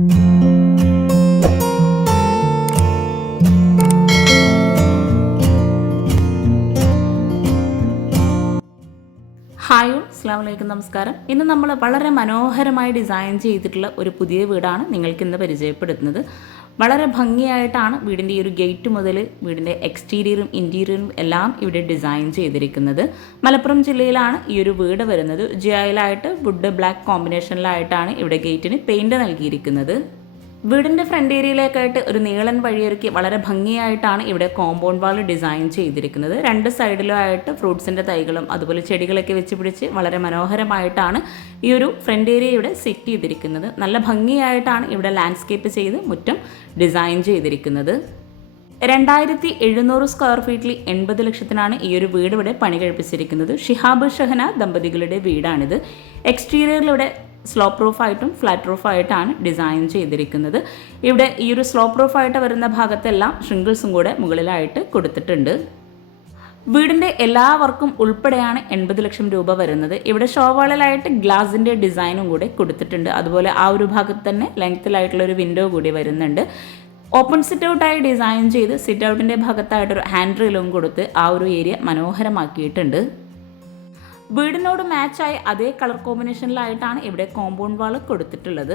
Hi, അസ്സലാമു അലൈക്കും, നമസ്കാരം. ഇന്ന് നമ്മൾ വളരെ മനോഹരമായി ഡിസൈൻ ചെയ്തിട്ടുള്ള ഒരു പുതിയ വീടാണ് നിങ്ങൾക്കിന്ന് പരിചയപ്പെടുത്തുന്നത്. വളരെ ഭംഗിയായിട്ടാണ് വീടിൻ്റെ ഈ ഒരു ഗേറ്റ് മുതൽ വീടിൻ്റെ എക്സ്റ്റീരിയറും ഇൻറ്റീരിയറും എല്ലാം ഇവിടെ ഡിസൈൻ ചെയ്തിരിക്കുന്നത്. മലപ്പുറം ജില്ലയിലാണ് ഈ ഒരു വീട് വരുന്നത്. ജിയായിലായിട്ട് വുഡ് ബ്ലാക്ക് കോമ്പിനേഷനിലായിട്ടാണ് ഇവിടെ ഗേറ്റിന് പെയിൻറ് നൽകിയിരിക്കുന്നത്. വീടിൻ്റെ ഫ്രണ്ട് ഏരിയയിലേക്കായിട്ട് ഒരു നീളൻ വഴിയൊരുക്കി വളരെ ഭംഗിയായിട്ടാണ് ഇവിടെ കോമ്പൗണ്ട് വാൾ ഡിസൈൻ ചെയ്തിരിക്കുന്നത്. രണ്ട് സൈഡിലുമായിട്ട് ഫ്രൂട്ട്സിൻ്റെ തൈകളും അതുപോലെ ചെടികളൊക്കെ വെച്ച് പിടിച്ച് വളരെ മനോഹരമായിട്ടാണ് ഈ ഒരു ഫ്രണ്ട് ഏരിയ ഇവിടെ സെറ്റ് ചെയ്തിരിക്കുന്നത്. നല്ല ഭംഗിയായിട്ടാണ് ഇവിടെ ലാൻഡ്സ്കേപ്പ് ചെയ്ത് മുറ്റം ഡിസൈൻ ചെയ്തിരിക്കുന്നത്. 2700 സ്ക്വയർ ഫീറ്റിൽ 80 ലക്ഷത്തിനാണ് ഈ ഒരു വീട് ഇവിടെ പണി കഴിപ്പിച്ചിരിക്കുന്നത്. ഷിഹാബ് ഷഹന ദമ്പതികളുടെ വീടാണിത്. എക്സ്റ്റീരിയറിലൂടെ സ്ലോപ്പ് പ്രൂഫായിട്ടും ഫ്ലാറ്റ് പ്രൂഫായിട്ടാണ് ഡിസൈൻ ചെയ്തിരിക്കുന്നത്. ഇവിടെ ഈ ഒരു സ്ലോപ്പ് പ്രൂഫായിട്ട് വരുന്ന ഭാഗത്തെല്ലാം ഷ്രിങ്കിൾസും കൂടെ മുകളിലായിട്ട് കൊടുത്തിട്ടുണ്ട്. വീടിൻ്റെ എല്ലാ വർക്കും ഉൾപ്പെടെയാണ് 80 ലക്ഷം രൂപ വരുന്നത്. ഇവിടെ ഷോവാളിലായിട്ട് ഗ്ലാസിൻ്റെ ഡിസൈനും കൂടെ കൊടുത്തിട്ടുണ്ട്. അതുപോലെ ആ ഒരു ഭാഗത്ത് തന്നെ ലെങ്ത്തിലായിട്ടുള്ള ഒരു വിൻഡോ കൂടി വരുന്നുണ്ട്. ഓപ്പൺ സിറ്റ് ഔട്ടായി ഡിസൈൻ ചെയ്ത് സിറ്റ് ഔട്ടിൻ്റെ ഭാഗത്തായിട്ടൊരു ഹാൻഡ് റെയിലും കൊടുത്ത് ആ ഒരു ഏരിയ മനോഹരമാക്കിയിട്ടുണ്ട്. വീടിനോട് മാച്ചായി അതേ കളർ കോമ്പിനേഷനിലായിട്ടാണ് ഇവിടെ കോമ്പൗണ്ട് വാൾ കൊടുത്തിട്ടുള്ളത്.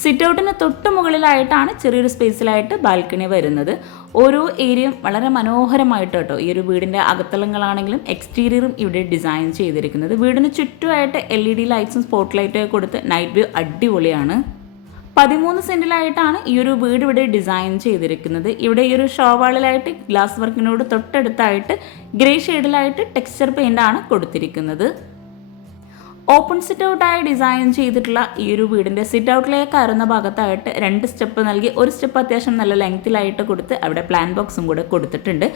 സിറ്റ് ഔട്ടിന് തൊട്ട് മുകളിലായിട്ടാണ് ചെറിയൊരു സ്പേസിലായിട്ട് ബാൽക്കണി വരുന്നത്. ഓരോ ഏരിയയും വളരെ മനോഹരമായിട്ട് കേട്ടോ ഈ ഒരു വീടിൻ്റെ അകത്തളങ്ങളാണെങ്കിലും എക്സ്റ്റീരിയറും ഇവിടെ ഡിസൈൻ ചെയ്തിരിക്കുന്നത്. വീടിന് ചുറ്റുമായിട്ട് LED ലൈറ്റ്സും സ്പോട്ട് ലൈറ്റൊക്കെ കൊടുത്ത് നൈറ്റ് വ്യൂ അടിപൊളിയാണ്. 13 സെൻറ്റിലായിട്ടാണ് ഈ ഒരു വീട് ഇവിടെ ഡിസൈൻ ചെയ്തിരിക്കുന്നത്. ഇവിടെ ഈ ഒരു ഷോവാളിലായിട്ട് ഗ്ലാസ് വർക്കിനോട് തൊട്ടടുത്തായിട്ട് ഗ്രേ ഷെയ്ഡിലായിട്ട് ടെക്സ്ചർ പെയിൻ്റാണ് കൊടുത്തിരിക്കുന്നത്. ഓപ്പൺ സിറ്റ് ഔട്ടായി ഡിസൈൻ ചെയ്തിട്ടുള്ള ഈ ഒരു വീടിൻ്റെ സിറ്റ് ഔട്ടിലേക്ക് കയറുന്ന ഭാഗത്തായിട്ട് 2 സ്റ്റെപ്പ് നൽകി ഒരു സ്റ്റെപ്പ് അത്യാവശ്യം നല്ല ലെങ്ത്തിലായിട്ട് കൊടുത്ത് അവിടെ പ്ലാൻ ബോക്സും കൂടെ കൊടുത്തിട്ടുണ്ട്.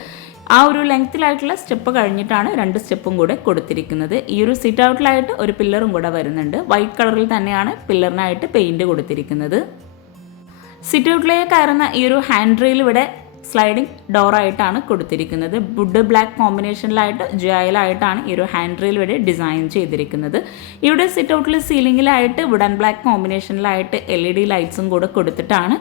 ആ ഒരു ലെങ്ത്തിലായിട്ടുള്ള സ്റ്റെപ്പ് കഴിഞ്ഞിട്ടാണ് 2 സ്റ്റെപ്പും കൂടെ കൊടുത്തിരിക്കുന്നത്. ഈ ഒരു സിറ്റ് ഔട്ടിലായിട്ട് ഒരു പില്ലറും കൂടെ വരുന്നുണ്ട്. വൈറ്റ് കളറിൽ തന്നെയാണ് പില്ലറിനായിട്ട് പെയിൻറ് കൊടുത്തിരിക്കുന്നത്. സിറ്റ് ഔട്ടിലേക്ക് കയറുന്ന ഈ ഒരു ഹാൻഡ് റെയിൽ ഇവിടെ സ്ലൈഡിംഗ് ഡോറായിട്ടാണ് കൊടുത്തിരിക്കുന്നത്. വുഡ് ബ്ലാക്ക് കോമ്പിനേഷനിലായിട്ട് ജോയിലായിട്ടാണ് ഈ ഒരു ഹാൻഡ് റെയിൽ ഇവിടെ ഡിസൈൻ ചെയ്തിരിക്കുന്നത്. ഇവിടെ സിറ്റ് ഔട്ടിൽ സീലിംഗിലായിട്ട് വുഡ് ആൻഡ് ബ്ലാക്ക് കോമ്പിനേഷനിലായിട്ട് LED ലൈറ്റ്സും കൂടെ കൊടുത്തിട്ടാണ്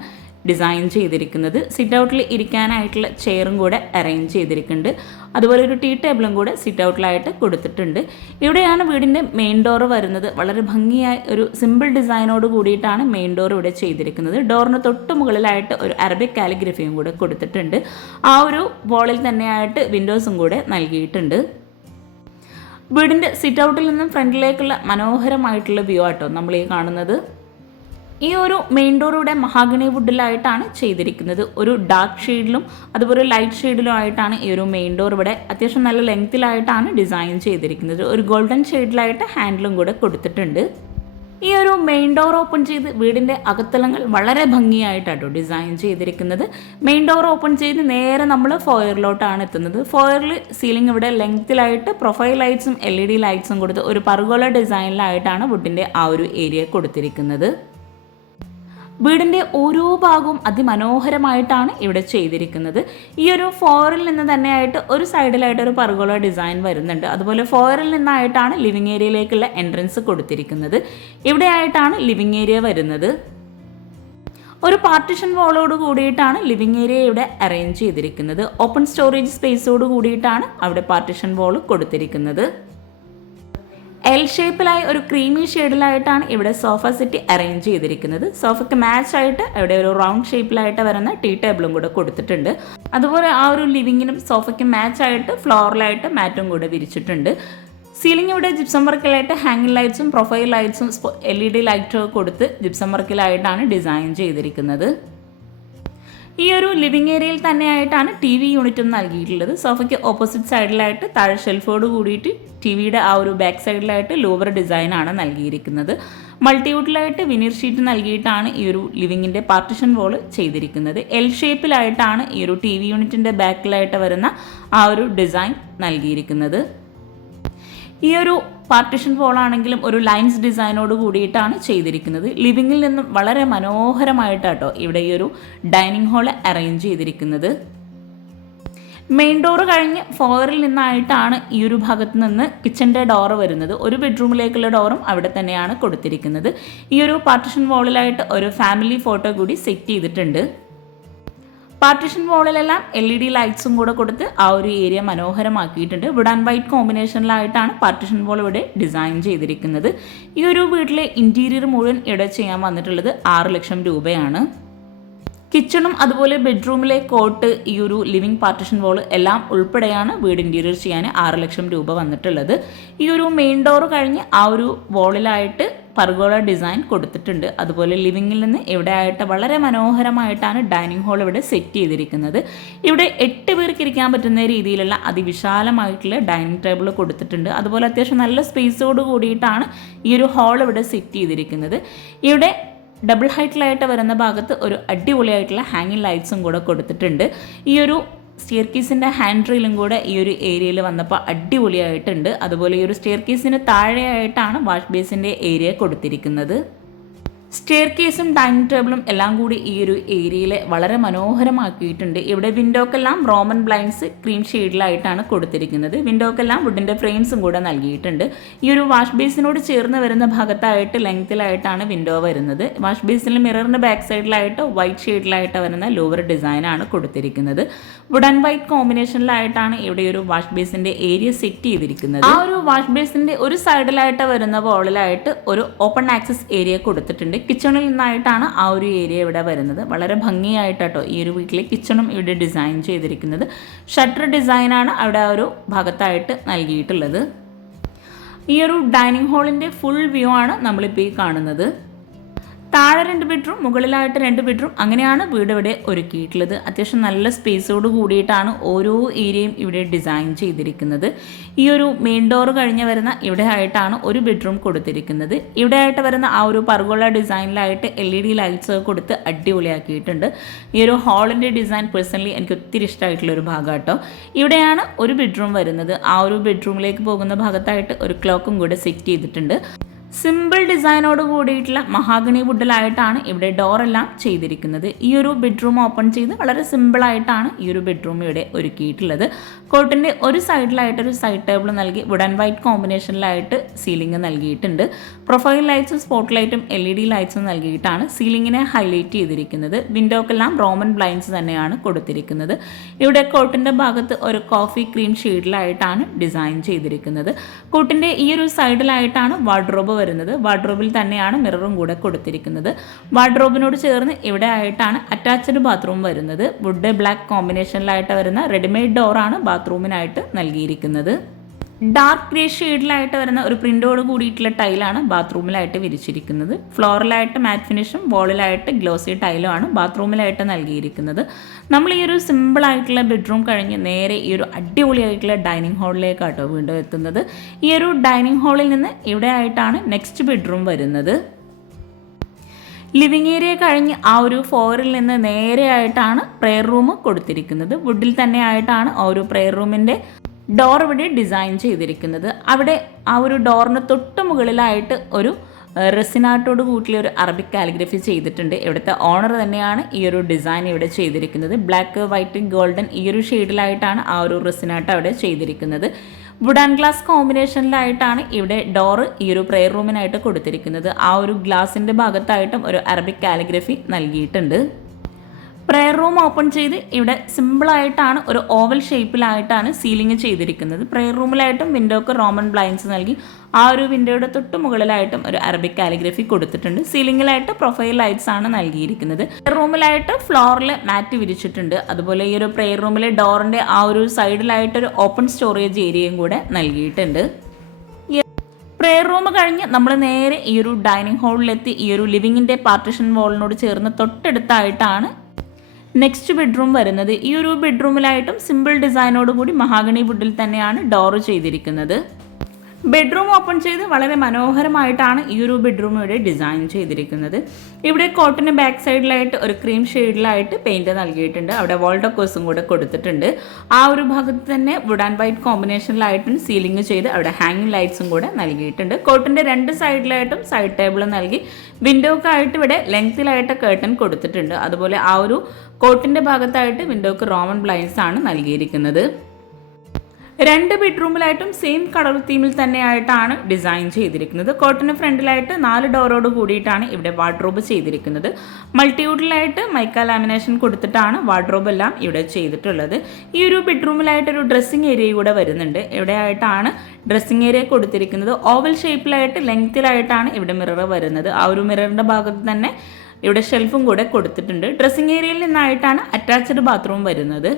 ഡിസൈൻ ചെയ്തിരിക്കുന്നത്. സിറ്റ് ഔട്ടിൽ ഇരിക്കാനായിട്ടുള്ള ചെയറും കൂടെ അറേഞ്ച് ചെയ്തിരിക്കുന്നുണ്ട്. അതുപോലെ ഒരു ടീ ടേബിളും കൂടെ സിറ്റ് ഔട്ടിലായിട്ട് കൊടുത്തിട്ടുണ്ട്. ഇവിടെയാണ് വീടിൻ്റെ മെയിൻ ഡോർ വരുന്നത്. വളരെ ഭംഗിയായി ഒരു സിമ്പിൾ ഡിസൈനോട് കൂടിയിട്ടാണ് മെയിൻ ഡോർ ഇവിടെ ചെയ്തിരിക്കുന്നത്. ഡോറിന് തൊട്ട് മുകളിലായിട്ട് ഒരു അറബിക് കാലിഗ്രഫിയും കൂടെ കൊടുത്തിട്ടുണ്ട്. ആ ഒരു വോളിൽ തന്നെയായിട്ട് വിൻഡോസും കൂടെ നൽകിയിട്ടുണ്ട്. വീടിൻ്റെ സിറ്റ് ഔട്ടിൽ നിന്നും ഫ്രണ്ടിലേക്കുള്ള മനോഹരമായിട്ടുള്ള വ്യൂ ആട്ടോ നമ്മൾ ഈ കാണുന്നത്. ഈ ഒരു മെയിൻ ഡോർ ഇവിടെ മഹാഗണി വുഡിലായിട്ടാണ് ചെയ്തിരിക്കുന്നത്. ഒരു ഡാർക്ക് ഷെയ്ഡിലും അതുപോലെ ലൈറ്റ് ഷെയ്ഡിലും ആയിട്ടാണ് ഈ ഒരു മെയിൻ ഡോർ ഇവിടെ അത്യാവശ്യം നല്ല ലെങ്ത്തിലായിട്ടാണ് ഡിസൈൻ ചെയ്തിരിക്കുന്നത്. ഒരു ഗോൾഡൻ ഷെയ്ഡിലായിട്ട് ഹാൻഡിലും കൂടെ കൊടുത്തിട്ടുണ്ട്. ഈ ഒരു മെയിൻ ഡോർ ഓപ്പൺ ചെയ്ത് വീടിൻ്റെ അകത്തളങ്ങൾ വളരെ ഭംഗിയായിട്ടാട്ടോ ഡിസൈൻ ചെയ്തിരിക്കുന്നത്. മെയിൻ ഡോർ ഓപ്പൺ ചെയ്ത് നേരെ നമ്മൾ ഫോയറിലോട്ടാണ് എത്തുന്നത്. ഫോയറിൽ സീലിംഗ് ഇവിടെ ലെങ്ത്തിലായിട്ട് പ്രൊഫൈൽ ലൈറ്റ്സും LED ലൈറ്റ്സും കൊടുത്ത് ഒരു പർഗോള ഡിസൈനിലായിട്ടാണ് വുഡിൻ്റെ ആ ഒരു ഏരിയ കൊടുത്തിരിക്കുന്നത്. വീടിൻ്റെ ഓരോ ഭാഗവും അതിമനോഹരമായിട്ടാണ് ഇവിടെ ചെയ്തിരിക്കുന്നത്. ഈ ഒരു ഫോയറിൽ നിന്ന് തന്നെയായിട്ട് ഒരു സൈഡിലായിട്ട് ഒരു പർഗോള ഡിസൈൻ വരുന്നുണ്ട്. അതുപോലെ ഫോയറിൽ നിന്നായിട്ടാണ് ലിവിങ് ഏരിയയിലേക്കുള്ള എൻട്രൻസ് കൊടുത്തിരിക്കുന്നത്. ഇവിടെ ആയിട്ടാണ് ലിവിങ് ഏരിയ വരുന്നത്. ഒരു പാർട്ടിഷൻ വാളോട് കൂടിയിട്ടാണ് ലിവിങ് ഏരിയ ഇവിടെ അറേഞ്ച് ചെയ്തിരിക്കുന്നത്. ഓപ്പൺ സ്റ്റോറേജ് സ്പേസോട് കൂടിയിട്ടാണ് അവിടെ പാർട്ടിഷൻ വാൾ കൊടുത്തിരിക്കുന്നത്. എൽ ഷേപ്പിലായി ഒരു ക്രീമി ഷെയ്ഡിലായിട്ടാണ് ഇവിടെ സോഫ സെറ്റ് അറേഞ്ച് ചെയ്തിരിക്കുന്നത്. സോഫയ്ക്ക് മാച്ച് ആയിട്ട് ഇവിടെ ഒരു റൗണ്ട് ഷേപ്പിലായിട്ട് വരുന്ന ടീ ടേബിളും കൂടെ കൊടുത്തിട്ടുണ്ട്. അതുപോലെ ആ ഒരു ലിവിങ്ങിനും സോഫയ്ക്ക് മാച്ച് ആയിട്ട് ഫ്ലോറിലായിട്ട് മാറ്റും കൂടെ വിരിച്ചിട്ടുണ്ട്. സീലിംഗ് ഇവിടെ ജിപ്സം വർക്കിലായിട്ട് ഹാങ്ങിങ് ലൈറ്റ്സും പ്രൊഫൈൽ ലൈറ്റ്സും LED ലൈറ്റും കൊടുത്ത് ജിപ്സം വർക്കിലായിട്ടാണ് ഡിസൈൻ ചെയ്തിരിക്കുന്നത്. ഈ ഒരു ലിവിങ് ഏരിയയിൽ തന്നെയായിട്ടാണ് TV യൂണിറ്റും നൽകിയിട്ടുള്ളത്. സോഫയ്ക്ക് ഓപ്പോസിറ്റ് സൈഡിലായിട്ട് താഴെ ഷെൽഫോട് കൂടിയിട്ട് TVയുടെ ആ ഒരു ബാക്ക് സൈഡിലായിട്ട് ലോവർ ഡിസൈനാണ് നൽകിയിരിക്കുന്നത്. മൾട്ടിവുഡിലായിട്ട് വിനീർ ഷീറ്റ് നൽകിയിട്ടാണ് ഈ ഒരു ലിവിങ്ങിൻ്റെ പാർട്ടിഷൻ വോൾ ചെയ്തിരിക്കുന്നത്. എൽ ഷേപ്പിലായിട്ടാണ് ഈ ഒരു TV യൂണിറ്റിൻ്റെ ബാക്കിലായിട്ട് വരുന്ന ആ ഒരു ഡിസൈൻ നൽകിയിരിക്കുന്നത്. ഈ ഒരു പാർട്ടിഷൻ വോളാണെങ്കിലും ഒരു ലൈൻസ് ഡിസൈനോട് കൂടിയിട്ടാണ് ചെയ്തിരിക്കുന്നത്. ലിവിങ്ങിൽ നിന്നും വളരെ മനോഹരമായിട്ടാട്ടോ ഇവിടെ ഈ ഒരു ഡൈനിങ് ഹാൾ അറേഞ്ച് ചെയ്തിരിക്കുന്നത്. മെയിൻ ഡോറ് കഴിഞ്ഞ് ഫോയറിൽ നിന്നായിട്ടാണ് ഈ ഒരു ഭാഗത്ത് നിന്ന് കിച്ചൻ്റെ ഡോറ് വരുന്നത്. ഒരു ബെഡ്റൂമിലേക്കുള്ള ഡോറും അവിടെ തന്നെയാണ് കൊടുത്തിരിക്കുന്നത്. ഈ ഒരു പാർട്ടിഷൻ വാളിലായിട്ട് ഒരു ഫാമിലി ഫോട്ടോ കൂടി സെറ്റ് ചെയ്തിട്ടുണ്ട്. പാർട്ടിഷൻ വാളിലെല്ലാം LED ലൈറ്റ്സും കൂടെ കൊടുത്ത് ആ ഒരു ഏരിയ മനോഹരമാക്കിയിട്ടുണ്ട്. വുഡ് ആൻഡ് വൈറ്റ് കോമ്പിനേഷനിലായിട്ടാണ് പാർട്ടിഷൻ വാൾ ഇവിടെ ഡിസൈൻ ചെയ്തിരിക്കുന്നത്. ഈ ഒരു വീട്ടിലെ ഇൻറ്റീരിയർ മുഴുവൻ ഇവിടെ ചെയ്യാൻ വന്നിട്ടുള്ളത് 6 ലക്ഷം രൂപയാണ്. കിച്ചണും അതുപോലെ ബെഡ്റൂമിലെ കോട്ട്, ഈ ഒരു ലിവിംഗ് പാർട്ടിഷൻ വാൾ എല്ലാം ഉൾപ്പെടെയാണ് വീട് ഇൻറ്റീരിയർ ചെയ്യാൻ 6 ലക്ഷം രൂപ വന്നിട്ടുള്ളത്. ഈ ഒരു മെയിൻ ഡോറ് കഴിഞ്ഞ് ആ ഒരു വാളിലായിട്ട് പർഗോള ഡിസൈൻ കൊടുത്തിട്ടുണ്ട്. അതുപോലെ ലിവിങ്ങിൽ നിന്ന് ഇവിടെ ആയിട്ട് വളരെ മനോഹരമായിട്ടാണ് ഡൈനിങ് ഹാൾ ഇവിടെ സെറ്റ് ചെയ്തിരിക്കുന്നത്. ഇവിടെ 8 പേർക്ക് ഇരിക്കാൻ പറ്റുന്ന രീതിയിലുള്ള അതിവിശാലമായിട്ടുള്ള ഡൈനിങ് ടേബിൾ കൊടുത്തിട്ടുണ്ട്. അതുപോലെ അത്യാവശ്യം നല്ല സ്പേസോട് കൂടിയിട്ടാണ് ഈ ഒരു ഹാൾ ഇവിടെ സെറ്റ് ചെയ്തിരിക്കുന്നത്. ഇവിടെ ഡബിൾ ഹൈറ്റിലായിട്ട് വരുന്ന ഭാഗത്ത് ഒരു അടിപൊളിയായിട്ടുള്ള ഹാങ്ങിങ് ലൈറ്റ്സും കൂടെ കൊടുത്തിട്ടുണ്ട്. ഈ ഒരു സ്റ്റെയർ കേസിൻ്റെ ഹാൻഡ് റെയിലും കൂടെ ഈ ഒരു ഏരിയയിൽ വന്നപ്പോൾ അടിപൊളിയായിട്ടുണ്ട്. അതുപോലെ ഈ ഒരു സ്റ്റെയർ കേസിന് താഴെയായിട്ടാണ് വാഷ് ബേസിൻ്റെ ഏരിയ കൊടുത്തിരിക്കുന്നത്. സ്റ്റെയർ കേസും ഡൈനിങ് ടേബിളും എല്ലാം കൂടി ഈ ഒരു ഏരിയയിൽ വളരെ മനോഹരമാക്കിയിട്ടുണ്ട്. ഇവിടെ വിൻഡോക്കെല്ലാം റോമൻ ബ്ലൈൻഡ്സ് ക്രീം ഷെയ്ഡിലായിട്ടാണ് കൊടുത്തിരിക്കുന്നത്. വിൻഡോക്കെല്ലാം വുഡിൻ്റെ ഫ്രെയിംസും കൂടെ നൽകിയിട്ടുണ്ട്. ഈ ഒരു വാഷ് ബേസിനോട് ചേർന്ന് വരുന്ന ഭാഗത്തായിട്ട് ലെങ്ത്തിലായിട്ടാണ് വിൻഡോ വരുന്നത്. വാഷ് ബേസിൽ മിററിൻ്റെ ബാക്ക് സൈഡിലായിട്ട് വൈറ്റ് ഷെയ്ഡിലായിട്ട് വരുന്ന ലോവർ ഡിസൈനാണ് കൊടുത്തിരിക്കുന്നത്. വുഡ് ആൻഡ് വൈറ്റ് കോമ്പിനേഷനിലായിട്ടാണ് ഇവിടെ ഒരു വാഷ് ബേസിൻ്റെ ഏരിയ സെറ്റ് ചെയ്തിരിക്കുന്നത്. ആ ഒരു വാഷ് ബേസിൻ്റെ ഒരു സൈഡിലായിട്ട് വരുന്ന വോളിലായിട്ട് ഒരു ഓപ്പൺ ആക്സസ് ഏരിയ കൊടുത്തിട്ടുണ്ട്. കിച്ചണിൽ നിന്നായിട്ടാണ് ആ ഒരു ഏരിയ ഇവിടെ വരുന്നത്. വളരെ ഭംഗിയായിട്ടോ ഈ ഒരു വീട്ടിലെ കിച്ചണും ഇവിടെ ഡിസൈൻ ചെയ്തിരിക്കുന്നത്. ഷട്ടർ ഡിസൈനാണ് അവിടെ ആ ഒരു ഭാഗത്തായിട്ട് നൽകിയിട്ടുള്ളത്. ഈ ഒരു ഡൈനിങ് ഹാളിൻ്റെ ഫുൾ വ്യൂ ആണ് നമ്മളിപ്പോൾ ഈ കാണുന്നത്. താഴെ 2 ബെഡ്റൂം, മുകളിലായിട്ട് 2 ബെഡ്റൂം, അങ്ങനെയാണ് വീട് ഇവിടെ ഒരുക്കിയിട്ടുള്ളത്. അത്യാവശ്യം നല്ല സ്പേസോട് കൂടിയിട്ടാണ് ഓരോ ഏരിയയും ഇവിടെ ഡിസൈൻ ചെയ്തിരിക്കുന്നത്. ഈ ഒരു മെയിൻ ഡോർ കഴിഞ്ഞ് വരുന്ന ഇവിടെ ആയിട്ടാണ് ഒരു ബെഡ്റൂം കൊടുത്തിരിക്കുന്നത്. ഇവിടെ ആയിട്ട് വരുന്ന ആ ഒരു പർഗോള ഡിസൈനിലായിട്ട് LED ലൈറ്റ്സ് കൊടുത്ത് അടിപൊളിയാക്കിയിട്ടുണ്ട്. ഈ ഒരു ഹാളിൻ്റെ ഡിസൈൻ പേഴ്സണലി എനിക്ക് ഒത്തിരി ഇഷ്ടമായിട്ടുള്ളൊരു ഭാഗം കേട്ടോ. ഇവിടെയാണ് ഒരു ബെഡ്റൂം വരുന്നത്. ആ ഒരു ബെഡ്റൂമിലേക്ക് പോകുന്ന ഭാഗത്തായിട്ട് ഒരു ക്ലോക്കും കൂടെ സെറ്റ് ചെയ്തിട്ടുണ്ട്. സിമ്പിൾ ഡിസൈനോട് കൂടിയിട്ടുള്ള മഹാഗണി വുഡിലായിട്ടാണ് ഇവിടെ ഡോറെല്ലാം ചെയ്തിരിക്കുന്നത്. ഈ ഒരു ബെഡ്റൂം ഓപ്പൺ ചെയ്ത് വളരെ സിമ്പിളായിട്ടാണ് ഈ ഒരു ബെഡ്റൂം ഇവിടെ ഒരുക്കിയിട്ടുള്ളത്. കോട്ടിൻ്റെ ഒരു സൈഡിലായിട്ടൊരു സൈഡ് ടേബിൾ നൽകി വുഡ് ആൻഡ് വൈറ്റ് കോമ്പിനേഷനിലായിട്ട് സീലിംഗ് നൽകിയിട്ടുണ്ട്. പ്രൊഫൈൽ ലൈറ്റ്സും സ്പോട്ട് ലൈറ്റും LED ലൈറ്റ്സും നൽകിയിട്ടാണ് സീലിങ്ങിനെ ഹൈലൈറ്റ് ചെയ്തിരിക്കുന്നത്. വിൻഡോക്കെല്ലാം റോമൻ ബ്ലൈൻഡ്സ് തന്നെയാണ് കൊടുത്തിരിക്കുന്നത്. ഇവിടെ കോട്ടിൻ്റെ ഭാഗത്ത് ഒരു കോഫി ക്രീം ഷെയ്ഡിലായിട്ടാണ് ഡിസൈൻ ചെയ്തിരിക്കുന്നത്. കോട്ടിൻ്റെ ഈ ഒരു സൈഡിലായിട്ടാണ് വാർഡ്രോബ് വരുന്നത്. വാർഡ്രോബിൽ തന്നെയാണ് മിററും കൂടെ കൊടുത്തിരിക്കുന്നത്. വാർഡ്രോബിനോട് ചേർന്ന് ഇവിടെ ആയിട്ടാണ് അറ്റാച്ച്ഡ് ബാത്റൂം വരുന്നത്. വുഡ് ബ്ലാക്ക് കോമ്പിനേഷനിലായിട്ട് വരുന്ന റെഡിമെയ്ഡ് ഡോറാണ് ബാത്റൂമിനായിട്ട് നൽകിയിരിക്കുന്നത്. ഡാർക്ക് ഗ്രേ ഷെയ്ഡിലായിട്ട് വരുന്ന ഒരു പ്രിൻ്റോട് കൂടിയിട്ടുള്ള ടൈലാണ് ബാത്റൂമിലായിട്ട് വിരിച്ചിരിക്കുന്നത്. ഫ്ലോറിലായിട്ട് മാറ്റ് ഫിനിഷും വോളിലായിട്ട് ഗ്ലോസി ടൈലും ആണ് ബാത്റൂമിലായിട്ട് നൽകിയിരിക്കുന്നത്. നമ്മൾ ഈ ഒരു സിമ്പിളായിട്ടുള്ള ബെഡ്റൂം കഴിഞ്ഞ് നേരെ ഈ ഒരു അടിപൊളിയായിട്ടുള്ള ഡൈനിങ് ഹാളിലേക്കാട്ടോ വീണ്ടും എത്തുന്നത്. ഈ ഒരു ഡൈനിങ് ഹാളിൽ നിന്ന് ഇവിടെ ആയിട്ടാണ് നെക്സ്റ്റ് ബെഡ്റൂം വരുന്നത്. ലിവിങ് ഏരിയ കഴിഞ്ഞ് ആ ഒരു ഫ്ലോറിൽ നിന്ന് നേരെ ആയിട്ടാണ് പ്രെയർ റൂം കൊടുത്തിരിക്കുന്നത്. വുഡിൽ തന്നെ ആയിട്ടാണ് ആ ഒരു പ്രെയർ റൂമിൻ്റെ ഡോർ ഇവിടെ ഡിസൈൻ ചെയ്തിരിക്കുന്നത്. അവിടെ ആ ഒരു ഡോറിന് തൊട്ട് മുകളിലായിട്ട് ഒരു റെസിനാട്ടോട് കൂട്ടിയുള്ള ഒരു അറബിക് കാലിഗ്രഫി ചെയ്തിട്ടുണ്ട്. ഇവിടുത്തെ ഓണർ തന്നെയാണ് ഈ ഒരു ഡിസൈൻ ഇവിടെ ചെയ്തിരിക്കുന്നത്. ബ്ലാക്ക്, വൈറ്റ്, ഗോൾഡൻ ഈ ഒരു ഷെയ്ഡിലായിട്ടാണ് ആ ഒരു റെസിനാട്ട് അവിടെ ചെയ്തിരിക്കുന്നത്. വുഡ് ആൻഡ് ഗ്ലാസ് കോമ്പിനേഷനിലായിട്ടാണ് ഇവിടെ ഡോറ് ഈ ഒരു പ്രെയർ റൂമിനായിട്ട് കൊടുത്തിരിക്കുന്നത്. ആ ഒരു ഗ്ലാസിൻ്റെ ഭാഗത്തായിട്ടും ഒരു അറബിക് കാലിഗ്രഫി നൽകിയിട്ടുണ്ട്. പ്രെയർ റൂം ഓപ്പൺ ചെയ്ത് ഇവിടെ സിമ്പിളായിട്ടാണ് ഒരു ഓവൽ ഷേപ്പിലായിട്ടാണ് സീലിംഗ് ചെയ്തിരിക്കുന്നത്. പ്രെയർ റൂമിലായിട്ടും വിൻഡോക്ക് റോമൻ ബ്ലൈൻഡ്സ് നൽകി ആ ഒരു വിൻഡോയുടെ തൊട്ട് മുകളിലായിട്ടും ഒരു അറബിക് കാലിഗ്രഫി കൊടുത്തിട്ടുണ്ട്. സീലിംഗിലായിട്ട് പ്രൊഫൈൽ ലൈറ്റ്സ് ആണ് നൽകിയിരിക്കുന്നത്. പ്രെയർ റൂമിലായിട്ട് ഫ്ലോറിൽ മാറ്റ് വിരിച്ചിട്ടുണ്ട്. അതുപോലെ ഈ ഒരു പ്രെയർ റൂമിലെ ഡോറിൻ്റെ ആ ഒരു സൈഡിലായിട്ടൊരു ഓപ്പൺ സ്റ്റോറേജ് ഏരിയയും കൂടെ നൽകിയിട്ടുണ്ട്. പ്രെയർ റൂം കഴിഞ്ഞ് നമ്മൾ നേരെ ഈ ഒരു ഡൈനിങ് ഹാളിലെത്തി. ഈ ഒരു ലിവിങ്ങിൻ്റെ പാർട്ടിഷൻ വാളിനോട് ചേർന്ന് തൊട്ടടുത്തായിട്ടാണ് നെക്സ്റ്റ് ബെഡ്റൂം വരുന്നത്. ഈ ഒരു ബെഡ്റൂമിലായിട്ടും സിമ്പിൾ ഡിസൈനോട് കൂടി മഹാഗണി വുഡിൽ തന്നെയാണ് ഡോറ് ചെയ്തിരിക്കുന്നത്. ബെഡ്റൂം ഓപ്പൺ ചെയ്ത് വളരെ മനോഹരമായിട്ടാണ് ഈ ഒരു ബെഡ്റൂം ഇവിടെ ഡിസൈൻ ചെയ്തിരിക്കുന്നത്. ഇവിടെ കോട്ടിന് ബാക്ക് സൈഡിലായിട്ട് ഒരു ക്രീം ഷെയ്ഡിലായിട്ട് പെയിൻറ് നൽകിയിട്ടുണ്ട്. അവിടെ വാൾ ഡെക്കോഴ്സും കൂടെ കൊടുത്തിട്ടുണ്ട്. ആ ഒരു ഭാഗത്ത് തന്നെ വുഡ് ആൻഡ് വൈറ്റ് കോമ്പിനേഷനിലായിട്ടും സീലിംഗ് ചെയ്ത് അവിടെ ഹാങ്ങിങ് ലൈറ്റ്സും കൂടെ നൽകിയിട്ടുണ്ട്. കോട്ടിൻ്റെ രണ്ട് സൈഡിലായിട്ടും സൈഡ് ടേബിൾ നൽകി വിൻഡോക്കായിട്ട് ഇവിടെ ലെങ്ത്തിലായിട്ട് കേർട്ടൻ കൊടുത്തിട്ടുണ്ട്. അതുപോലെ ആ ഒരു കോട്ടിൻ്റെ ഭാഗത്തായിട്ട് വിൻഡോക്ക് റോമൻ ബ്ലൈൻഡ്സ് ആണ് നൽകിയിരിക്കുന്നത്. രണ്ട് ബെഡ്റൂമിലായിട്ടും സെയിം കളർ തീമിൽ തന്നെയായിട്ടാണ് ഡിസൈൻ ചെയ്തിരിക്കുന്നത്. കോട്ടിന് ഫ്രണ്ടിലായിട്ട് 4 ഡോറോട് കൂടിയിട്ടാണ് ഇവിടെ വാർഡ്രോബ് ചെയ്തിരിക്കുന്നത്. മൾട്ടിവുഡിലായിട്ട് മൈക്ക ലാമിനേഷൻ കൊടുത്തിട്ടാണ് വാർഡ്രോബ് എല്ലാം ഇവിടെ ചെയ്തിട്ടുള്ളത്. ഈ ഒരു ബെഡ്റൂമിലായിട്ടൊരു ഡ്രസ്സിംഗ് ഏരിയ കൂടെ വരുന്നുണ്ട്. ഇവിടെയായിട്ടാണ് ഡ്രസ്സിംഗ് ഏരിയ കൊടുത്തിരിക്കുന്നത്. ഓവൽ ഷേപ്പിലായിട്ട് ലെങ്ത്തിലായിട്ടാണ് ഇവിടെ മിറർ വരുന്നത്. ആ ഒരു മിററിൻ്റെ ഭാഗത്ത് തന്നെ ഇവിടെ ഷെൽഫും കൂടെ കൊടുത്തിട്ടുണ്ട്. ഡ്രസ്സിംഗ് ഏരിയയിൽ നിന്നായിട്ടാണ് അറ്റാച്ച്ഡ് ബാത്റൂം വരുന്നത്.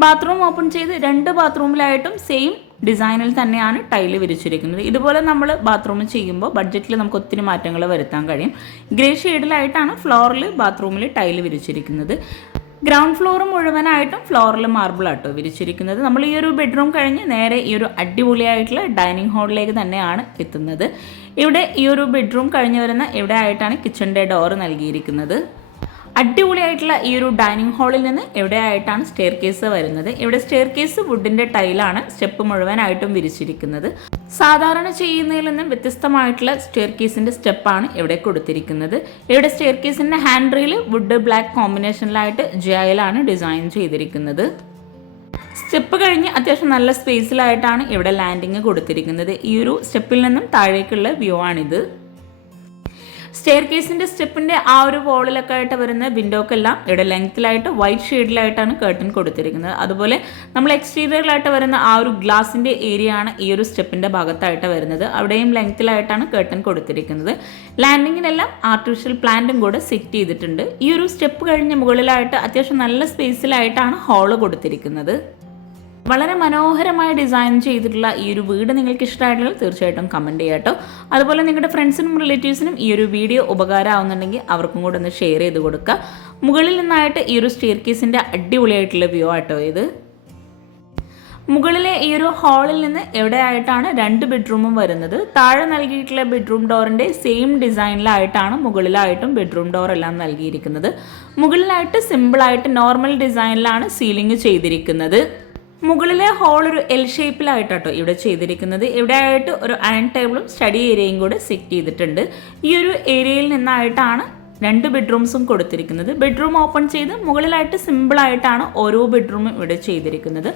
ബാത്റൂം ഓപ്പൺ ചെയ്ത് രണ്ട് ബാത്റൂമിലായിട്ടും സെയിം ഡിസൈനിൽ തന്നെയാണ് ടൈല് വിരിച്ചിരിക്കുന്നത്. ഇതുപോലെ നമ്മൾ ബാത്റൂം ചെയ്യുമ്പോൾ ബഡ്ജറ്റിൽ നമുക്ക് ഒത്തിരി മാറ്റങ്ങൾ വരുത്താൻ കഴിയും. ഗ്രേ ഷെയ്ഡിലായിട്ടാണ് ഫ്ലോറിൽ ബാത്റൂമിൽ ടൈല് വിരിച്ചിരിക്കുന്നത്. ഗ്രൗണ്ട് ഫ്ലോർ മുഴുവനായിട്ടും ഫ്ലോറിൽ മാർബിൾ ആട്ടോ വിരിച്ചിരിക്കുന്നത്. നമ്മൾ ഈ ഒരു ബെഡ്റൂം കഴിഞ്ഞ് നേരെ ഈ ഒരു അടിപൊളിയായിട്ടുള്ള ഡൈനിങ് ഹാളിലേക്ക് തന്നെയാണ് എത്തുന്നത്. ഇവിടെ ഈ ഒരു ബെഡ്റൂം കഴിഞ്ഞ് വരുന്ന ഇവിടെ ആയിട്ടാണ് കിച്ചണിൻ്റെ ഡോർ നൽകിയിരിക്കുന്നത്. അടിപൊളിയായിട്ടുള്ള ഈ ഒരു ഡൈനിങ് ഹാളിൽ നിന്ന് എവിടെയായിട്ടാണ് സ്റ്റെയർ കേസ് വരുന്നത്. ഇവിടെ സ്റ്റെയർ കേസ് വുഡിൻ്റെ ടൈലാണ് സ്റ്റെപ്പ് മുഴുവനായിട്ടും വിരിച്ചിരിക്കുന്നത്. സാധാരണ ചെയ്യുന്നതിൽ നിന്നും വ്യത്യസ്തമായിട്ടുള്ള സ്റ്റെയർ കേസിൻ്റെ സ്റ്റെപ്പാണ് ഇവിടെ കൊടുത്തിരിക്കുന്നത്. ഇവിടെ സ്റ്റെയർ കേസിൻ്റെ ഹാൻഡ് റെയിൽ വുഡ് ബ്ലാക്ക് കോമ്പിനേഷനിലായിട്ട് ജയലാണ് ഡിസൈൻ ചെയ്തിരിക്കുന്നത്. സ്റ്റെപ്പ് കഴിഞ്ഞ് അത്യാവശ്യം നല്ല സ്പേസിലായിട്ടാണ് ഇവിടെ ലാൻഡിങ് കൊടുത്തിരിക്കുന്നത്. ഈ ഒരു സ്റ്റെപ്പിൽ നിന്നും താഴേക്കുള്ള വ്യൂ ആണിത്. സ്റ്റെയർ കേസിൻ്റെ സ്റ്റെപ്പിൻ്റെ ആ ഒരു വോളിലൊക്കെ ആയിട്ട് വരുന്ന വിൻഡോക്കെല്ലാം ഇവിടെ ലെങ്ത്തിലായിട്ട് വൈറ്റ് ഷെയ്ഡിലായിട്ടാണ് കേർട്ടൻ കൊടുത്തിരിക്കുന്നത്. അതുപോലെ നമ്മൾ എക്സ്റ്റീരിയറിലായിട്ട് വരുന്ന ആ ഒരു ഗ്ലാസിൻ്റെ ഏരിയ ആണ് ഈ ഒരു സ്റ്റെപ്പിൻ്റെ ഭാഗത്തായിട്ട് വരുന്നത്. അവിടെയും ലെങ്ത്തിലായിട്ടാണ് കേർട്ടൻ കൊടുത്തിരിക്കുന്നത്. ലാൻഡിങ്ങിനെല്ലാം ആർട്ടിഫിഷ്യൽ പ്ലാന്റും കൂടെ സെറ്റ് ചെയ്തിട്ടുണ്ട്. ഈ ഒരു സ്റ്റെപ്പ് കഴിഞ്ഞ് മുകളിലായിട്ട് അത്യാവശ്യം നല്ല സ്പേസിലായിട്ടാണ് ഹാള് കൊടുത്തിരിക്കുന്നത്. വളരെ മനോഹരമായി ഡിസൈൻ ചെയ്തിട്ടുള്ള ഈ ഒരു വീട് നിങ്ങൾക്ക് ഇഷ്ടമായിട്ടുള്ള തീർച്ചയായിട്ടും കമൻറ്റ് ചെയ്യാം കേട്ടോ. അതുപോലെ നിങ്ങളുടെ ഫ്രണ്ട്സിനും റിലേറ്റീവ്സിനും ഈ ഒരു വീഡിയോ ഉപകാരമാവുന്നുണ്ടെങ്കിൽ അവർക്കും കൂടെ ഒന്ന് ഷെയർ ചെയ്ത് കൊടുക്കുക. മുകളിൽ നിന്നായിട്ട് ഈ ഒരു സ്റ്റെയർ കേസിൻ്റെ അടിപൊളിയായിട്ടുള്ള വ്യൂ ആട്ടോ ഇത്. മുകളിലെ ഈ ഒരു ഹാളിൽ നിന്ന് എവിടെയായിട്ടാണ് രണ്ട് ബെഡ്റൂമും വരുന്നത്. താഴെ നൽകിയിട്ടുള്ള ബെഡ്റൂം ഡോറിൻ്റെ സെയിം ഡിസൈനിലായിട്ടാണ് മുകളിലായിട്ടും ബെഡ്റൂം ഡോർ എല്ലാം നൽകിയിരിക്കുന്നത്. മുകളിലായിട്ട് സിമ്പിളായിട്ട് നോർമൽ ഡിസൈനിലാണ് സീലിംഗ് ചെയ്തിരിക്കുന്നത്. മുകളിലെ ഹോൾ ഒരു എൽ ഷേപ്പിലായിട്ടോ ഇവിടെ ചെയ്തിരിക്കുന്നത്. ഇവിടെ ആയിട്ട് ഒരു അയൺ ടേബിളും സ്റ്റഡി ഏരിയയും കൂടെ സെറ്റ് ചെയ്തിട്ടുണ്ട്. ഈ ഒരു ഏരിയയിൽ നിന്നായിട്ടാണ് രണ്ട് ബെഡ്റൂംസും കൊടുത്തിരിക്കുന്നത്. ബെഡ്റൂം ഓപ്പൺ ചെയ്ത് മുകളിലായിട്ട് സിമ്പിളായിട്ടാണ് ഓരോ ബെഡ്റൂമും ഇവിടെ ചെയ്തിരിക്കുന്നത്.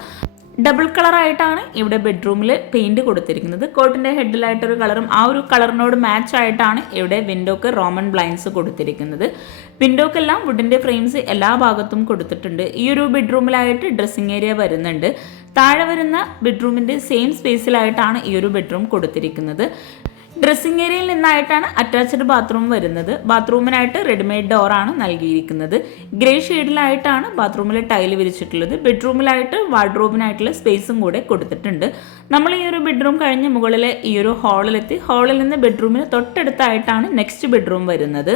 ഡബിൾ കളറായിട്ടാണ് ഇവിടെ ബെഡ്റൂമിൽ പെയിൻറ് കൊടുത്തിരിക്കുന്നത്. കോട്ടിൻ്റെ ഹെഡിലായിട്ടൊരു കളറും ആ ഒരു കളറിനോട് മാച്ച് ആയിട്ടാണ് ഇവിടെ വിൻഡോക്ക് റോമൻ ബ്ലൈൻഡ്സ് കൊടുത്തിരിക്കുന്നത്. വിൻഡോക്കെല്ലാം വുഡിൻ്റെ ഫ്രെയിംസ് എല്ലാ ഭാഗത്തും കൊടുത്തിട്ടുണ്ട്. ഈ ഒരു ബെഡ്റൂമിലായിട്ട് ഡ്രസ്സിംഗ് ഏരിയ വരുന്നുണ്ട്. താഴെ വരുന്ന ബെഡ്റൂമിൻ്റെ സെയിം സ്പേസിലായിട്ടാണ് ഈ ഒരു ബെഡ്റൂം കൊടുത്തിരിക്കുന്നത്. ഡ്രസ്സിംഗ് ഏരിയയിൽ നിന്നായിട്ടാണ് അറ്റാച്ച്ഡ് ബാത്റൂം വരുന്നത്. ബാത്റൂമിനായിട്ട് റെഡിമെയ്ഡ് ഡോറാണ് നൽകിയിരിക്കുന്നത്. ഗ്രേ ഷെയ്ഡിലായിട്ടാണ് ബാത്റൂമിൽ ടൈല് വിരിച്ചിട്ടുള്ളത്. ബെഡ്റൂമിലായിട്ട് വാർഡ്രോബിനായിട്ടുള്ള സ്പേസും കൂടെ കൊടുത്തിട്ടുണ്ട്. നമ്മൾ ഈ ഒരു ബെഡ്റൂം കഴിഞ്ഞ് മുകളിലെ ഈ ഒരു ഹാളിലെത്തി. ഹാളിൽ നിന്ന് ബെഡ്റൂമിന് തൊട്ടടുത്തായിട്ടാണ് നെക്സ്റ്റ് ബെഡ്റൂം വരുന്നത്.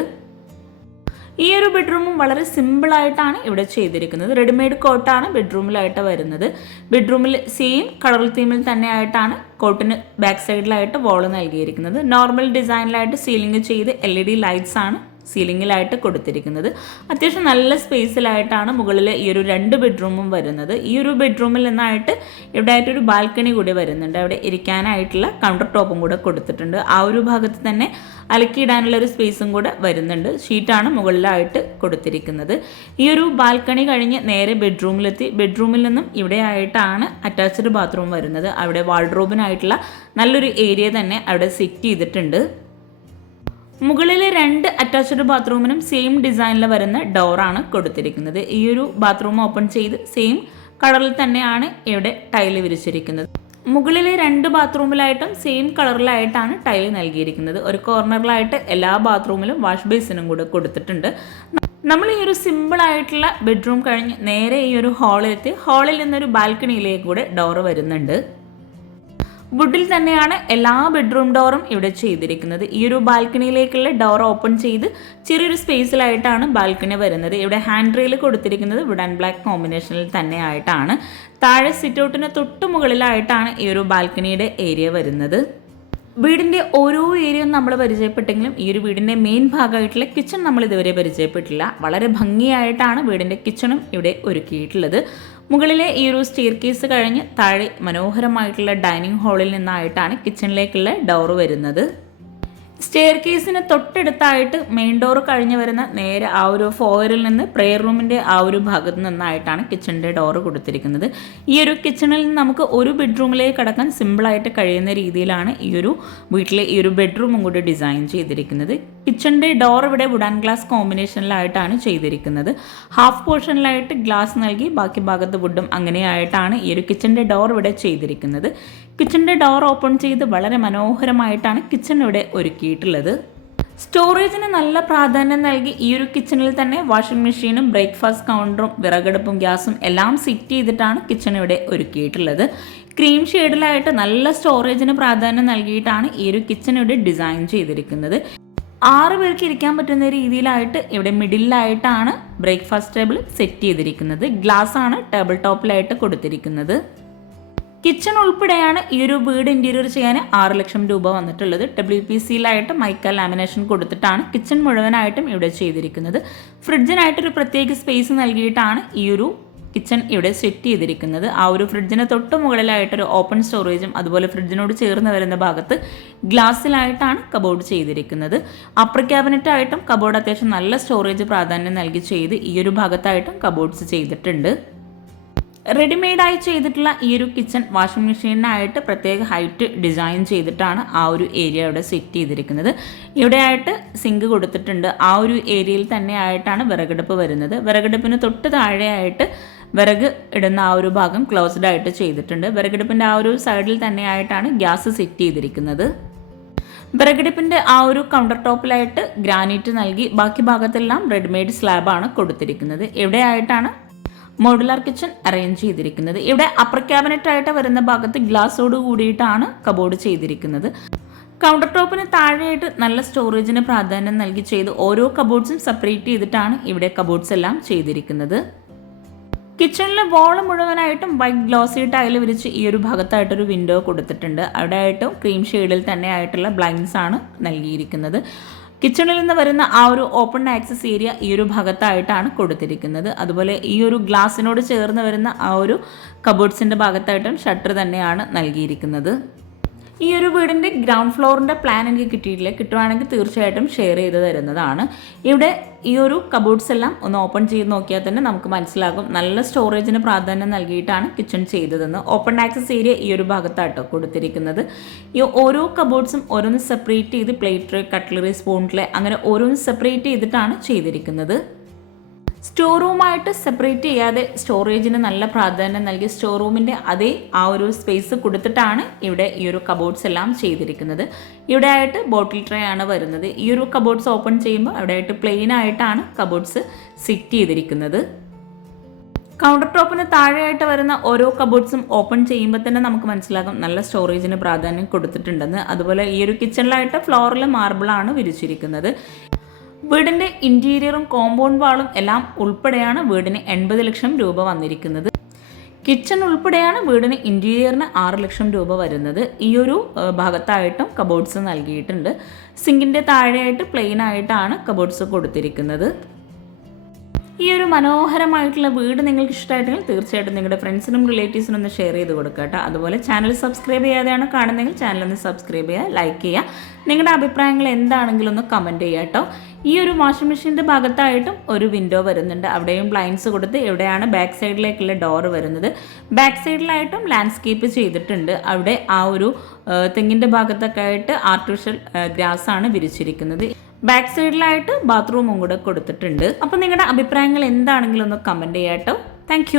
ഈ ഒരു ബെഡ്റൂമും വളരെ സിമ്പിളായിട്ടാണ് ഇവിടെ ചെയ്തിരിക്കുന്നത്. റെഡിമെയ്ഡ് കോട്ടാണ് ബെഡ്റൂമിലായിട്ട് വരുന്നത്. ബെഡ്റൂമിൽ സെയിം കളർ തീമിൽ തന്നെയായിട്ടാണ് കോട്ടിന് ബാക്ക് സൈഡിലായിട്ട് വോള് നൽകിയിരിക്കുന്നത്. നോർമൽ ഡിസൈനിലായിട്ട് സീലിംഗ് ചെയ്ത് LED ലൈറ്റ്സ് ആണ് സീലിംഗിലായിട്ട് കൊടുത്തിരിക്കുന്നത്. അത്യാവശ്യം നല്ല സ്പേസിലായിട്ടാണ് മുകളിൽ ഈ ഒരു രണ്ട് ബെഡ്റൂമും വരുന്നത്. ഈ ഒരു ബെഡ്റൂമിൽ നിന്നായിട്ട് ഇവിടെ ആയിട്ടൊരു ബാൽക്കണി കൂടി വരുന്നുണ്ട്. അവിടെ ഇരിക്കാനായിട്ടുള്ള കൗണ്ടർ ടോപ്പും കൂടെ കൊടുത്തിട്ടുണ്ട്. ആ ഒരു ഭാഗത്ത് തന്നെ അലക്കിയിടാനുള്ള ഒരു സ്പേസും കൂടെ വരുന്നുണ്ട്. ഷീറ്റാണ് മുകളിലായിട്ട് കൊടുത്തിരിക്കുന്നത്. ഈ ഒരു ബാൽക്കണി കഴിഞ്ഞ് നേരെ ബെഡ്റൂമിലെത്തി. ബെഡ്റൂമിൽ നിന്നും ഇവിടെ ആയിട്ടാണ് അറ്റാച്ച്ഡ് ബാത്റൂം വരുന്നത്. അവിടെ വാർഡ്രോബിനായിട്ടുള്ള നല്ലൊരു ഏരിയ തന്നെ അവിടെ സെറ്റ് ചെയ്തിട്ടുണ്ട്. മുകളിലെ രണ്ട് അറ്റാച്ച്ഡ് ബാത്റൂമിനും സെയിം ഡിസൈനിൽ വരുന്ന ഡോറാണ് കൊടുത്തിരിക്കുന്നത്. ഈ ഒരു ബാത്റൂം ഓപ്പൺ ചെയ്ത് സെയിം കളറിൽ തന്നെയാണ് ഇവിടെ ടൈല് വിരിച്ചിരിക്കുന്നത്. മുകളിലെ രണ്ട് ബാത്റൂമിലായിട്ടും സെയിം കളറിലായിട്ടാണ് ടൈല് നൽകിയിരിക്കുന്നത്. ഒരു കോർണറിലായിട്ട് എല്ലാ ബാത്റൂമിലും വാഷ് ബേസിനും കൂടെ കൊടുത്തിട്ടുണ്ട്. നമ്മൾ ഈ ഒരു സിമ്പിളായിട്ടുള്ള ബെഡ്റൂം കഴിഞ്ഞ് നേരെ ഈ ഒരു ഹാളിലെത്തി. ഹാളിൽ നിന്നൊരു ബാൽക്കണിയിലേക്ക് കൂടെ ഡോറ് വരുന്നുണ്ട്. വുഡിൽ തന്നെയാണ് എല്ലാ ബെഡ്റൂം ഡോറും ഇവിടെ ചെയ്തിരിക്കുന്നത്. ഈ ഒരു ബാൽക്കണിയിലേക്കുള്ള ഡോർ ഓപ്പൺ ചെയ്ത് ചെറിയൊരു സ്പേസിലായിട്ടാണ് ബാൽക്കണി വരുന്നത്. ഇവിടെ ഹാൻഡ് റെയിൽ കൊടുത്തിരിക്കുന്നത് വുഡ് ആൻഡ് ബ്ലാക്ക് കോമ്പിനേഷനിൽ തന്നെ ആയിട്ടാണ്. താഴെ സിറ്റൗട്ടിന് തൊട്ട് മുകളിലായിട്ടാണ് ഈ ഒരു ബാൽക്കണിയുടെ ഏരിയ വരുന്നത്. വീടിൻ്റെ ഓരോ ഏരിയയും നമ്മൾ പരിചയപ്പെട്ടെങ്കിലും ഈ ഒരു വീടിൻ്റെ മെയിൻ ഭാഗമായിട്ടുള്ള കിച്ചൺ നമ്മൾ ഇതുവരെ പരിചയപ്പെട്ടില്ല. വളരെ ഭംഗിയായിട്ടാണ് വീടിൻ്റെ കിച്ചണും ഇവിടെ ഒരുക്കിയിട്ടുള്ളത്. മുകളിലെ ഈ ഒരു സ്റ്റെയർ കേസ് കഴിഞ്ഞ് താഴെ മനോഹരമായിട്ടുള്ള ഡൈനിങ് ഹാളിൽ നിന്നായിട്ടാണ് കിച്ചണിലേക്കുള്ള ഡോർ വരുന്നത്. സ്റ്റെയർ കേസിന് തൊട്ടടുത്തായിട്ട് മെയിൻ ഡോർ കഴിഞ്ഞ് വരുന്ന നേരെ ആ ഒരു ഫോയറിൽ നിന്ന് പ്രെയർ റൂമിൻ്റെ ആ ഒരു ഭാഗത്ത് നിന്നായിട്ടാണ് കിച്ചണിൻ്റെ ഡോറ് കൊടുത്തിരിക്കുന്നത്. ഈ ഒരു കിച്ചണിൽ നിന്ന് നമുക്ക് ഒരു ബെഡ്റൂമിലേക്ക് കടക്കാൻ സിമ്പിളായിട്ട് കഴിയുന്ന രീതിയിലാണ് ഈ ഒരു വീട്ടിലെ ഈ ഒരു ബെഡ്റൂമും കൂടി ഡിസൈൻ ചെയ്തിരിക്കുന്നത്. കിച്ചണിൻ്റെ ഡോർ ഇവിടെ വുഡ് ആൻഡ് ഗ്ലാസ് കോമ്പിനേഷനിലായിട്ടാണ് ചെയ്തിരിക്കുന്നത്. ഹാഫ് പോർഷനിലായിട്ട് ഗ്ലാസ് നൽകി ബാക്കി ഭാഗത്ത് വുഡും അങ്ങനെയായിട്ടാണ് ഈ ഒരു കിച്ചണിൻ്റെ ഡോർ ഇവിടെ ചെയ്തിരിക്കുന്നത്. കിച്ചണിൻ്റെ ഡോർ ഓപ്പൺ ചെയ്ത് വളരെ മനോഹരമായിട്ടാണ് കിച്ചൺ ഇവിടെ ഒരുക്കിയിട്ടുള്ളത്. സ്റ്റോറേജിന് നല്ല പ്രാധാന്യം നൽകി ഈ ഒരു കിച്ചണിൽ തന്നെ വാഷിംഗ് മെഷീനും ബ്രേക്ക്ഫാസ്റ്റ് കൗണ്ടറും വിറകടുപ്പും ഗ്യാസും എല്ലാം സെറ്റ് ചെയ്തിട്ടാണ് കിച്ചൺ ഇവിടെ ഒരുക്കിയിട്ടുള്ളത്. ക്രീം ഷെയ്ഡിലായിട്ട് നല്ല സ്റ്റോറേജിന് പ്രാധാന്യം നൽകിയിട്ടാണ് ഈ ഒരു കിച്ചൺ ഇവിടെ ഡിസൈൻ ചെയ്തിരിക്കുന്നത്. 6 പേർക്ക് ഇരിക്കാൻ പറ്റുന്ന രീതിയിലായിട്ട് ഇവിടെ മിഡിലായിട്ടാണ് ബ്രേക്ക്ഫാസ്റ്റ് ടേബിൾ സെറ്റ് ചെയ്തിരിക്കുന്നത്. ഗ്ലാസ് ആണ് ടേബിൾ ടോപ്പിലായിട്ട് കൊടുത്തിരിക്കുന്നത്. കിച്ചൺ ഉൾപ്പെടെയാണ് ഈ ഒരു വീട് ഇൻറ്റീരിയർ ചെയ്യാൻ 6 ലക്ഷം രൂപ വന്നിട്ടുള്ളത്. WPCയിലായിട്ട് മൈക്ക ലാമിനേഷൻ കൊടുത്തിട്ടാണ് കിച്ചൺ മുഴുവനായിട്ടും ഇവിടെ ചെയ്തിരിക്കുന്നത്. ഫ്രിഡ്ജിനായിട്ടൊരു പ്രത്യേക സ്പേസ് നൽകിയിട്ടാണ് ഈ ഒരു കിച്ചൺ ഇവിടെ സെറ്റ് ചെയ്തിരിക്കുന്നത്. ആ ഒരു ഫ്രിഡ്ജിന് തൊട്ട് മുകളിലായിട്ടൊരു ഓപ്പൺ സ്റ്റോറേജും അതുപോലെ ഫ്രിഡ്ജിനോട് ചേർന്ന് വരുന്ന ഭാഗത്ത് ഗ്ലാസ്സിലായിട്ടാണ് കബോർഡ് ചെയ്തിരിക്കുന്നത്. അപ്പർ ക്യാബിനറ്റായിട്ടും കബോർഡ് അത്യാവശ്യം നല്ല സ്റ്റോറേജ് പ്രാധാന്യം നൽകി ചെയ്ത് ഈ ഒരു ഭാഗത്തായിട്ടും കബോർഡ്സ് ചെയ്തിട്ടുണ്ട്. റെഡിമെയ്ഡായി ചെയ്തിട്ടുള്ള ഈ ഒരു കിച്ചൺ വാഷിംഗ് മെഷീനായിട്ട് പ്രത്യേക ഹൈറ്റ് ഡിസൈൻ ചെയ്തിട്ടാണ് ആ ഒരു ഏരിയ ഇവിടെ സെറ്റ് ചെയ്തിരിക്കുന്നത്. ഇവിടെയായിട്ട് സിങ്ക് കൊടുത്തിട്ടുണ്ട്. ആ ഒരു ഏരിയയിൽ തന്നെ ആയിട്ടാണ് വിറകടുപ്പ് വരുന്നത്. വിറകടുപ്പിന് തൊട്ട് താഴെയായിട്ട് വിറക് ഇടുന്ന ആ ഒരു ഭാഗം ക്ലോസ്ഡ് ആയിട്ട് ചെയ്തിട്ടുണ്ട്. വിറകടുപ്പിൻ്റെ ആ ഒരു സൈഡിൽ തന്നെ ആയിട്ടാണ് ഗ്യാസ് സെറ്റ് ചെയ്തിരിക്കുന്നത്. വിറകടുപ്പിൻ്റെ ആ ഒരു കൗണ്ടർ ടോപ്പിലായിട്ട് ഗ്രാനൈറ്റ് നൽകി ബാക്കി ഭാഗത്തെല്ലാം റെഡിമെയ്ഡ് സ്ലാബാണ് കൊടുത്തിരിക്കുന്നത്. ഇവിടെയായിട്ടാണ് മോഡുലാർ കിച്ചൺ അറേഞ്ച് ചെയ്തിരിക്കുന്നത്. ഇവിടെ അപ്പർ ക്യാബിനറ്റ് ആയിട്ട് വരുന്ന ഭാഗത്ത് ഗ്ലാസോട് കൂടിയിട്ടാണ് കബോർഡ് ചെയ്തിരിക്കുന്നത്. കൗണ്ടർ ടോപ്പിന് താഴെയായിട്ട് നല്ല സ്റ്റോറേജിന് പ്രാധാന്യം നൽകി ചെയ്ത് ഓരോ കബോർഡ്സും സെപ്പറേറ്റ് ചെയ്തിട്ടാണ് ഇവിടെ കബോർഡ്സ് എല്ലാം ചെയ്തിരിക്കുന്നത്. കിച്ചണിലെ വോള് മുഴുവനായിട്ടും വൈറ്റ് ഗ്ലോസി ടൈൽ വിരിച്ച് ഈ ഒരു ഭാഗത്തായിട്ടൊരു വിൻഡോ കൊടുത്തിട്ടുണ്ട്. അവിടെ ആയിട്ടും ക്രീം ഷെയ്ഡിൽ തന്നെ ആയിട്ടുള്ള ബ്ലൈൻഡ്സ് ആണ് നൽകിയിരിക്കുന്നത്. കിച്ചണിൽ നിന്ന് വരുന്ന ആ ഒരു ഓപ്പൺ ആക്സസ് ഏരിയ ഈ ഒരു ഭാഗത്തായിട്ടാണ് കൊടുത്തിരിക്കുന്നത്. അതുപോലെ ഈ ഒരു ഗ്ലാസിനോട് ചേർന്ന് വരുന്ന ആ ഒരു കബോർഡ്സിൻ്റെ ഭാഗത്തായിട്ടും ഷട്ടർ തന്നെയാണ് നൽകിയിരിക്കുന്നത്. ഈ ഒരു വീടിൻ്റെ ഗ്രൗണ്ട് ഫ്ലോറിൻ്റെ പ്ലാൻ എനിക്ക് കിട്ടിയിട്ടില്ല. കിട്ടുവാണെങ്കിൽ തീർച്ചയായിട്ടും ഷെയർ ചെയ്ത് തരുന്നതാണ്. ഇവിടെ ഈ ഒരു കബോർഡ്സ് എല്ലാം ഒന്ന് ഓപ്പൺ ചെയ്ത് നോക്കിയാൽ തന്നെ നമുക്ക് മനസ്സിലാകും നല്ല സ്റ്റോറേജിന് പ്രാധാന്യം നൽകിയിട്ടാണ് കിച്ചൺ ചെയ്തതെന്ന്. ഓപ്പൺ ആക്സസ് ഏരിയ ഈ ഒരു ഭാഗത്താട്ടോ കൊടുത്തിരിക്കുന്നത്. ഈ ഓരോ കബോർഡ്സും ഓരോന്ന് സെപ്പറേറ്റ് ചെയ്ത് plate tray, cutlery, spoon tray അങ്ങനെ ഓരോന്ന് സെപ്പറേറ്റ് ചെയ്തിട്ടാണ് ചെയ്തിരിക്കുന്നത്. സ്റ്റോർ റൂമായിട്ട് സെപ്പറേറ്റ് ചെയ്യാതെ സ്റ്റോറേജിന് നല്ല പ്രാധാന്യം നൽകി സ്റ്റോർ റൂമിൻ്റെ അതേ ആ ഒരു സ്പേസ് കൊടുത്തിട്ടാണ് ഇവിടെ ഈ ഒരു കബോർഡ്സ് എല്ലാം ചെയ്തിരിക്കുന്നത്. ഇവിടെ ആയിട്ട് ബോട്ടിൽ ട്രേ ആണ് വരുന്നത്. ഈ ഒരു കബോർഡ്സ് ഓപ്പൺ ചെയ്യുമ്പോൾ അവിടെ ആയിട്ട് പ്ലെയിൻ ആയിട്ടാണ് കബോർഡ്സ് സെറ്റ് ചെയ്തിരിക്കുന്നത്. കൗണ്ടർ ടോപ്പിന് താഴെയായിട്ട് വരുന്ന ഓരോ കബോർഡ്സും ഓപ്പൺ ചെയ്യുമ്പോൾ തന്നെ നമുക്ക് മനസ്സിലാകും നല്ല സ്റ്റോറേജിന് പ്രാധാന്യം കൊടുത്തിട്ടുണ്ടെന്ന്. അതുപോലെ ഈ ഒരു കിച്ചണിലായിട്ട് ഫ്ലോറിൽ മാർബിളാണ് വിരിച്ചിരിക്കുന്നത്. വീടിൻ്റെ ഇൻറ്റീരിയറും കോമ്പൗണ്ട് വാളും എല്ലാം ഉൾപ്പെടെയാണ് വീടിന് 80 ലക്ഷം രൂപ വന്നിരിക്കുന്നത്. കിച്ചൺ ഉൾപ്പെടെയാണ് വീടിന് ഇൻറ്റീരിയറിന് 6 ലക്ഷം രൂപ വരുന്നത്. ഈ ഒരു ഭാഗത്തായിട്ടും കബോർഡ്സ് നൽകിയിട്ടുണ്ട്. സിങ്കിൻ്റെ താഴെയായിട്ട് പ്ലെയിൻ ആയിട്ടാണ് കബോർഡ്സ് കൊടുത്തിരിക്കുന്നത്. ഈ ഒരു മനോഹരമായിട്ടുള്ള വീട് നിങ്ങൾക്ക് ഇഷ്ടമായിട്ടെങ്കിൽ തീർച്ചയായിട്ടും നിങ്ങളുടെ ഫ്രണ്ട്സിനും റിലേറ്റീവ്സിനും ഒന്ന് ഷെയർ ചെയ്ത് കൊടുക്കുക കേട്ടോ. അതുപോലെ ചാനൽ സബ്സ്ക്രൈബ് ചെയ്യാതെയാണ് കാണുന്നതെങ്കിൽ ചാനലൊന്ന് സബ്സ്ക്രൈബ് ചെയ്യുക, ലൈക്ക് ചെയ്യുക. നിങ്ങളുടെ അഭിപ്രായങ്ങൾ എന്താണെങ്കിലും ഒന്ന് കമൻറ്റ് ചെയ്യുക കേട്ടോ. ഈ ഒരു വാഷിംഗ് മെഷീൻ്റെ ഭാഗത്തായിട്ടും ഒരു വിൻഡോ വരുന്നുണ്ട്. അവിടെയും ബ്ലൈൻഡ്സ് കൊടുത്ത് എവിടെയാണ് ബാക്ക് സൈഡിലേക്കുള്ള ഡോറ് വരുന്നത്. ബാക്ക് സൈഡിലായിട്ടും ലാൻഡ്സ്കേപ്പ് ചെയ്തിട്ടുണ്ട്. അവിടെ ആ ഒരു തെങ്ങിൻ്റെ ഭാഗത്തൊക്കെ ആയിട്ട് ആർട്ടിഫിഷ്യൽ ഗ്രാസ് ആണ് വിരിച്ചിരിക്കുന്നത്. ബാക്ക് സൈഡിലായിട്ട് ബാത്റൂമും കൂടെ കൊടുത്തിട്ടുണ്ട്. അപ്പോൾ നിങ്ങളുടെ അഭിപ്രായങ്ങൾ എന്താണെങ്കിലും ഒന്ന് കമൻറ്റ് ചെയ്യാം കേട്ടോ. താങ്ക്